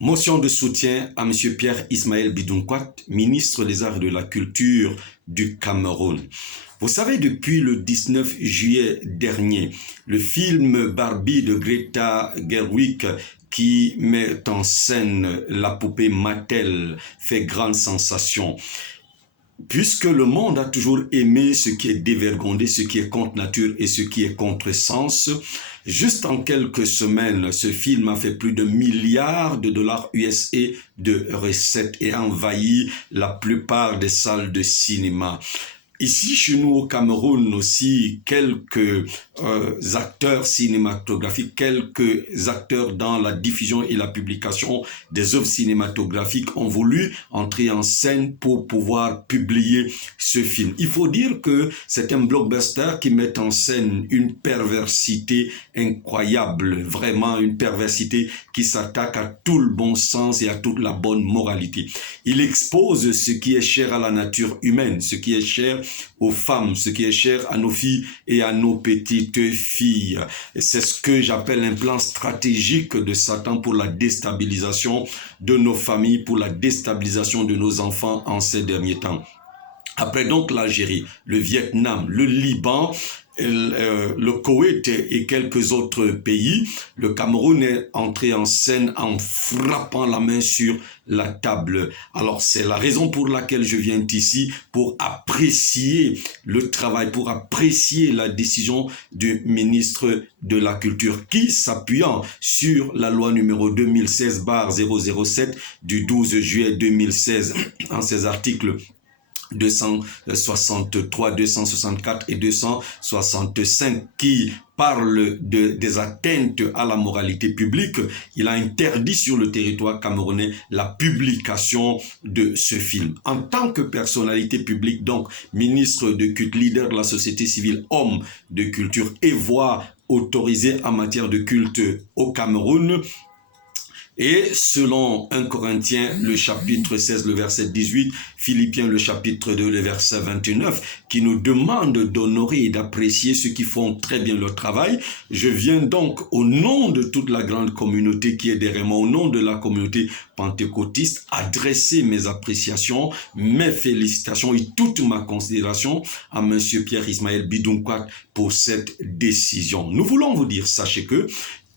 Motion de soutien à M. Pierre Ismaël Bidunkwat, ministre des Arts et de la Culture du Cameroun. Vous savez, depuis le 19 juillet dernier, le film Barbie de Greta Gerwig, qui met en scène la poupée Mattel, fait grande sensation. Puisque le monde a toujours aimé ce qui est dévergondé, ce qui est contre nature et ce qui est contre sens, juste en quelques semaines, ce film a fait plus de milliards de dollars USA de recettes et a envahi la plupart des salles de cinéma. Ici, chez nous au Cameroun aussi, quelques acteurs cinématographiques, quelques acteurs dans la diffusion et la publication des œuvres cinématographiques ont voulu entrer en scène pour pouvoir publier ce film. Il faut dire que c'est un blockbuster qui met en scène une perversité incroyable, vraiment une perversité qui s'attaque à tout le bon sens et à toute la bonne moralité. Il expose ce qui est cher à la nature humaine, ce qui est cher aux femmes, ce qui est cher à nos filles et à nos petites filles. C'est ce que j'appelle un plan stratégique de Satan pour la déstabilisation de nos familles, pour la déstabilisation de nos enfants en ces derniers temps. Après donc l'Algérie, le Vietnam, le Liban, le Koweït et quelques autres pays, le Cameroun est entré en scène en frappant la main sur la table. Alors c'est la raison pour laquelle je viens ici, pour apprécier le travail, pour apprécier la décision du ministre de la Culture qui, s'appuyant sur la loi numéro 2016/007 du 12 juillet 2016 en ses articles 263, 264 et 265 qui parle des atteintes à la moralité publique, il a interdit sur le territoire camerounais la publication de ce film. En tant que personnalité publique, donc ministre de culte, leader de la société civile, homme de culture et voix autorisée en matière de culte au Cameroun, et selon 1 Corinthiens, le chapitre 16, le verset 18, Philippiens, le chapitre 2, le verset 29, qui nous demande d'honorer et d'apprécier ceux qui font très bien leur travail, je viens donc au nom de toute la grande communauté qui est derrière moi, au nom de la communauté pentecôtiste, adresser mes appréciations, mes félicitations et toute ma considération à M. Pierre Ismaël Bidunkwat pour cette décision. Nous voulons vous dire, sachez que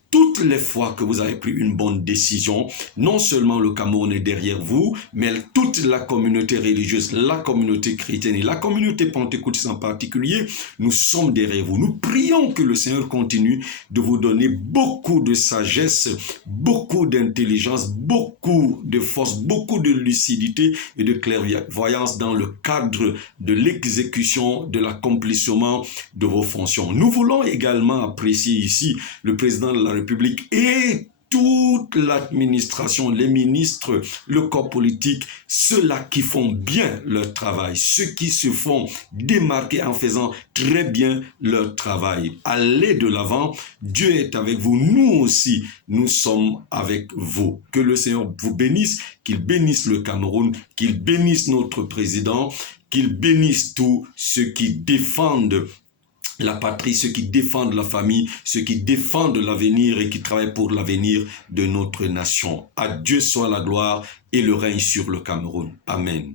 toutes les fois que vous avez pris une bonne décision, non seulement le Cameroun est derrière vous, mais toute la communauté religieuse, la communauté chrétienne et la communauté pentecôtiste en particulier, nous sommes derrière vous. Nous prions que le Seigneur continue de vous donner beaucoup de sagesse, beaucoup d'intelligence, beaucoup de force, beaucoup de lucidité et de clairvoyance dans le cadre de l'exécution, de l'accomplissement de vos fonctions. Nous voulons également apprécier ici le président de la République et toute l'administration, les ministres, le corps politique, ceux-là qui font bien leur travail, ceux qui se font démarquer en faisant très bien leur travail. Allez de l'avant, Dieu est avec vous, nous aussi, nous sommes avec vous. Que le Seigneur vous bénisse, qu'il bénisse le Cameroun, qu'il bénisse notre président, qu'il bénisse tous ceux qui défendent la patrie, ceux qui défendent la famille, ceux qui défendent l'avenir et qui travaillent pour l'avenir de notre nation. À Dieu soit la gloire et le règne sur le Cameroun. Amen.